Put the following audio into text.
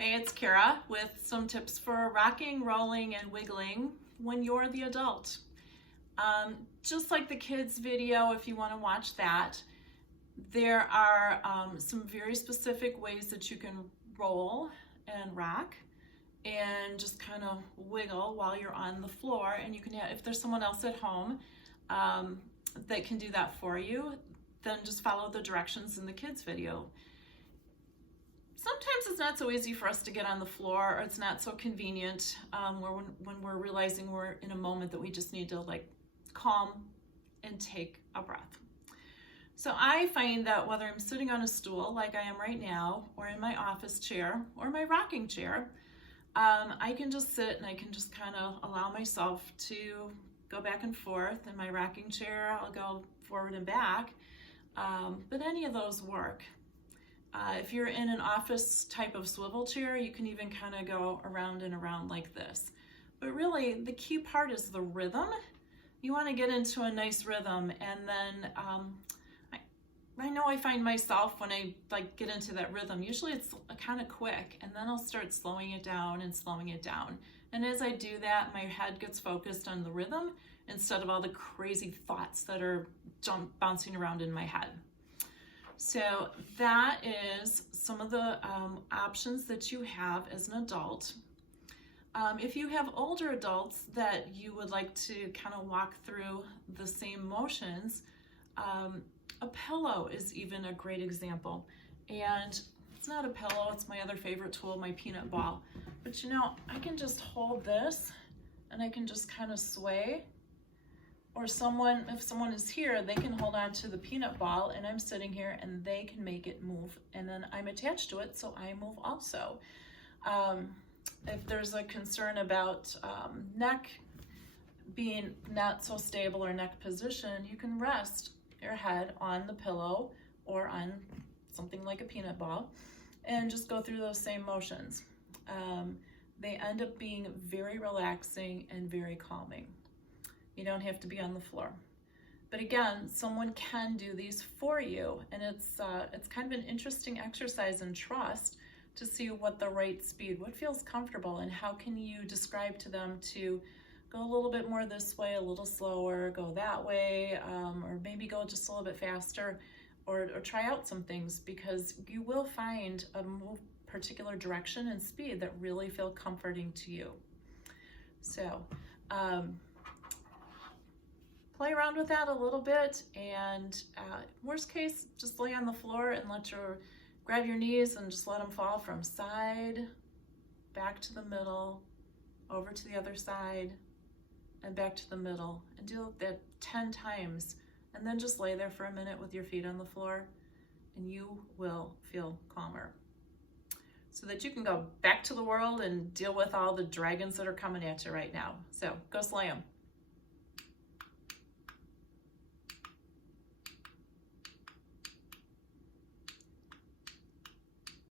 Hey, it's Cara with some tips for rocking, rolling, and wiggling when you're the adult. Just like the kids video, if you want to watch that, there are some very specific ways that you can roll and rock and just kind of wiggle while you're on the floor. And you can have, if there's someone else at home that can do that for you, then just follow the directions in the kids video. Sometimes it's not so easy for us to get on the floor, or it's not so convenient when we're realizing we're in a moment that we just need to calm and take a breath. So I find that whether I'm sitting on a stool like I am right now, or in my office chair, or my rocking chair, I can just sit and I can just kind of allow myself to go back and forth. In my rocking chair, I'll go forward and back, but any of those work. If you're in an office type of swivel chair, you can even kind of go around and around like this. But really, the key part is the rhythm. You want to get into a nice rhythm, and then I know I find myself when I get into that rhythm, usually it's kind of quick, and then I'll start slowing it down and slowing it down. And as I do that, my head gets focused on the rhythm instead of all the crazy thoughts that are bouncing around in my head. So that is some of the options that you have as an adult. If you have older adults that you would like to kind of walk through the same motions, a pillow is even a great example. And it's not a pillow, it's my other favorite tool, my peanut ball. But you know, I can just hold this and I can just kind of sway. Or if someone is here, they can hold on to the peanut ball and I'm sitting here and they can make it move. And then I'm attached to it, so I move also. If there's a concern about neck being not so stable or neck position, you can rest your head on the pillow or on something like a peanut ball and just go through those same motions. They end up being very relaxing and very calming. You don't have to be on the floor. But again, someone can do these for you, and it's kind of an interesting exercise in trust to see what the right speed, what feels comfortable, and how can you describe to them to go a little bit more this way, a little slower, go that way, or maybe go just a little bit faster, or try out some things, because you will find a particular direction and speed that really feel comforting to you. So, play around with that a little bit, and worst case, just lay on the floor and grab your knees and just let them fall from side, back to the middle, over to the other side, and back to the middle, and do that 10 times, and then just lay there for a minute with your feet on the floor, and you will feel calmer. So that you can go back to the world and deal with all the dragons that are coming at you right now. So go slay them.